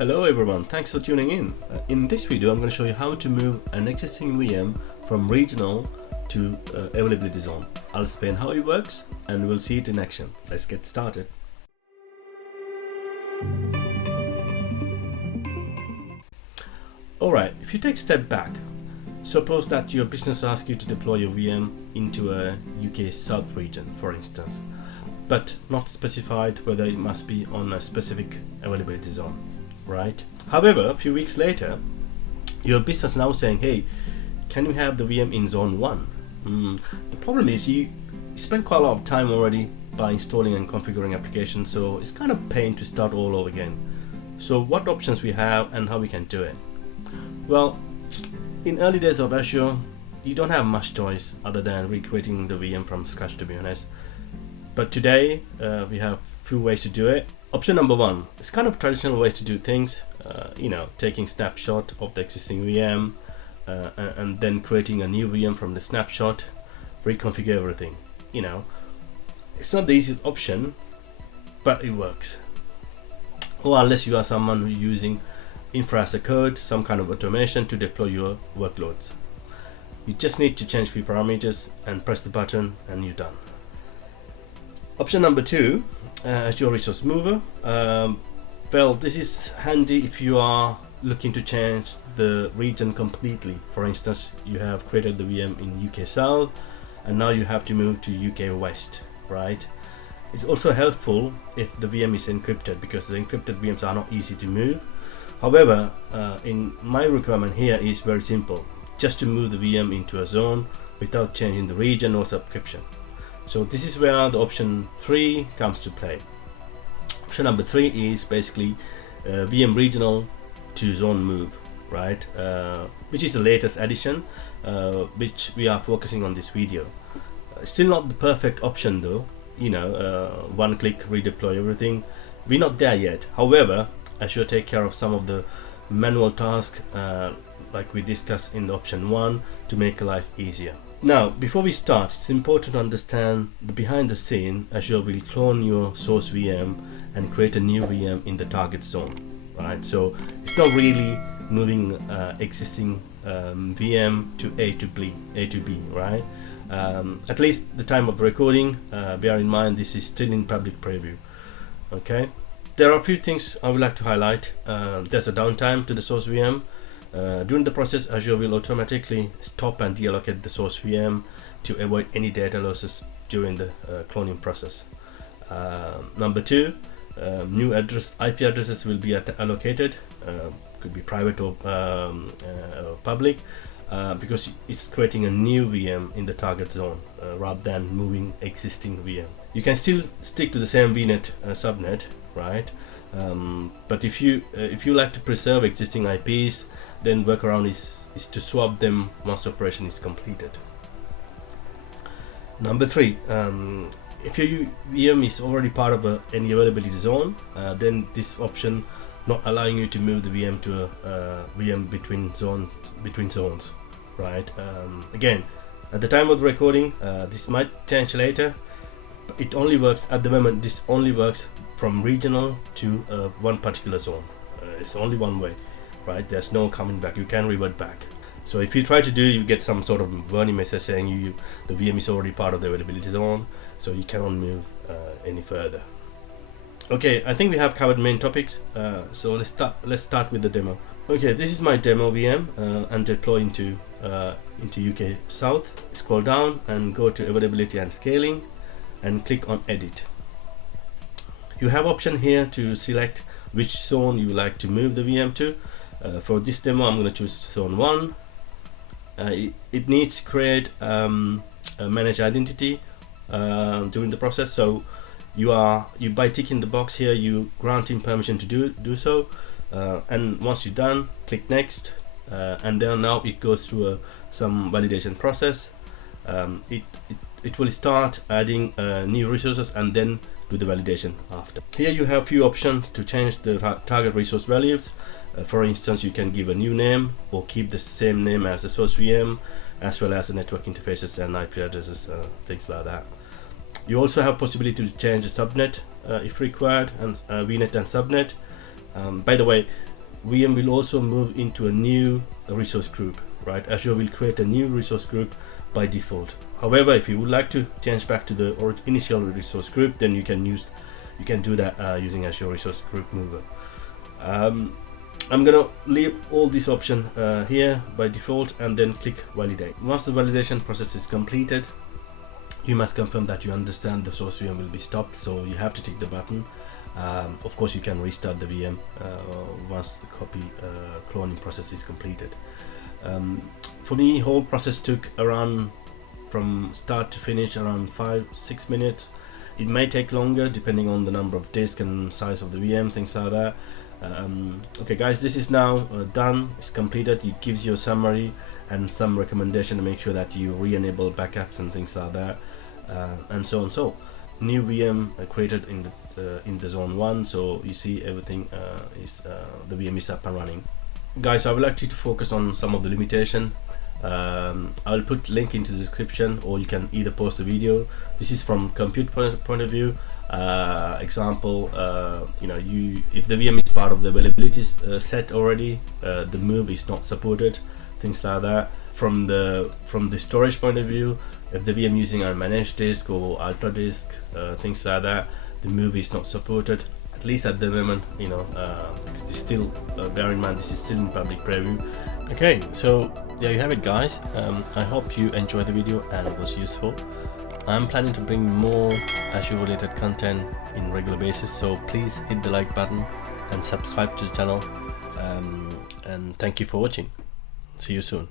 Hello everyone, thanks for tuning in. In this video I'm going to show you how to move an existing VM from regional to availability zone. I'll explain how it works and we'll see it in action. Let's get started. Alright, if you take a step back, suppose that your business asks you to deploy your VM into a UK South region, for instance, but not specified whether it must be on a specific availability zone, right? However, a few weeks later, your business now saying, hey, can you have the VM in zone 1? The problem is you spend quite a lot of time already by installing and configuring applications, so it's kind of pain to start all over again. So what options we have and how we can do it? Well, in early days of Azure, you don't have much choice other than recreating the VM from scratch, to be honest. But today we have a few ways to do it. Option number one, it's kind of traditional ways to do things, taking snapshot of the existing VM and then creating a new VM from the snapshot, reconfigure everything. It's not the easiest option, but it works. Or unless you are someone who's using infra as a code, some kind of automation to deploy your workloads. You just need to change few parameters and press the button and you're done. Option number two, Azure Resource Mover. Well, this is handy if you are looking to change the region completely. For instance, you have created the VM in UK South and now you have to move to UK West, right? It's also helpful if the VM is encrypted, because the encrypted VMs are not easy to move. However, in my requirement here is very simple, just to move the VM into a zone without changing the region or subscription. So this is where the option 3 comes to play. Option number 3 is basically VM regional to zone move, right? Which is the latest addition, which we are focusing on this video. Still not the perfect option though, one click redeploy everything. We're not there yet. However, Azure take care of some of the manual tasks like we discussed in the option 1 to make life easier. Now, before we start, it's important to understand the behind the scene. Azure will clone your source VM and create a new VM in the target zone, right? So it's not really moving existing VM to A to B, right? At least the time of recording, bear in mind this is still in public preview, okay? There are a few things I would like to highlight. There's a downtime to the source VM. During the process, Azure will automatically stop and deallocate the source VM to avoid any data losses during the cloning process. Number 2, new IP addresses will be allocated, could be private or public, because it's creating a new VM in the target zone rather than moving existing VM. You can still stick to the same VNet subnet, right? But if you like to preserve existing IPs, then workaround is to swap them once the operation is completed. Number 3, if your VM is already part of any availability zone, then this option not allowing you to move the VM to a VM between zones, right? Again, at the time of the recording, this might change later. It only works at the moment. This only works from regional to one particular zone. It's only one way, right? There's no coming back. You can revert back. So if you try to do, you get some sort of warning message saying the VM is already part of the availability zone, so you cannot move any further. Okay, I think we have covered main topics. So let's start with the demo. Okay, this is my demo VM and deploy into UK South. Scroll down and go to availability and scaling and click on edit. You have option here to select which zone you would like to move the VM to. For this demo, I'm going to choose zone 1. It needs to create a manage identity during the process. So you by ticking the box here, you grant him permission to do so. And once you're done, click next, and then now it goes through some validation process. It will start adding new resources and then do the validation after. Here you have few options to change the target resource values. For instance, you can give a new name or keep the same name as the source VM, as well as the network interfaces and IP addresses, things like that. You also have possibility to change the subnet if required, and VNet and subnet. By the way, VM will also move into a new resource group, right? Azure will create a new resource group by default. However, if you would like to change back to the initial resource group, then you can do that using Azure Resource Group Mover. I'm gonna leave all these options here by default and then click validate. Once the validation process is completed, you must confirm that you understand the source VM will be stopped, so you have to tick the button. Of course, you can restart the VM once the copy cloning process is completed. For me, whole process took around, from start to finish, around 5-6 minutes. It may take longer depending on the number of disk and size of the VM, things like that. Okay guys, this is now done, it's completed. It gives you a summary and some recommendation to make sure that you re-enable backups and things like that, and so on. So new VM created in the zone 1, so you see everything the VM is up and running. Guys, I would like you to focus on some of the limitation. I'll put link into the description, or you can either post the video. This is from compute point of view. Example, if the VM is part of the availability set already, the move is not supported, things like that. From the storage point of view, if the VM using a managed disk or ultra disk, things like that, the move is not supported, at least at the moment. Still bear in mind, this is still in public preview. Okay, so there you have it guys. I hope you enjoyed the video and it was useful. I'm planning to bring more Azure related content in regular basis, so please hit the like button and subscribe to the channel, and thank you for watching. See you soon.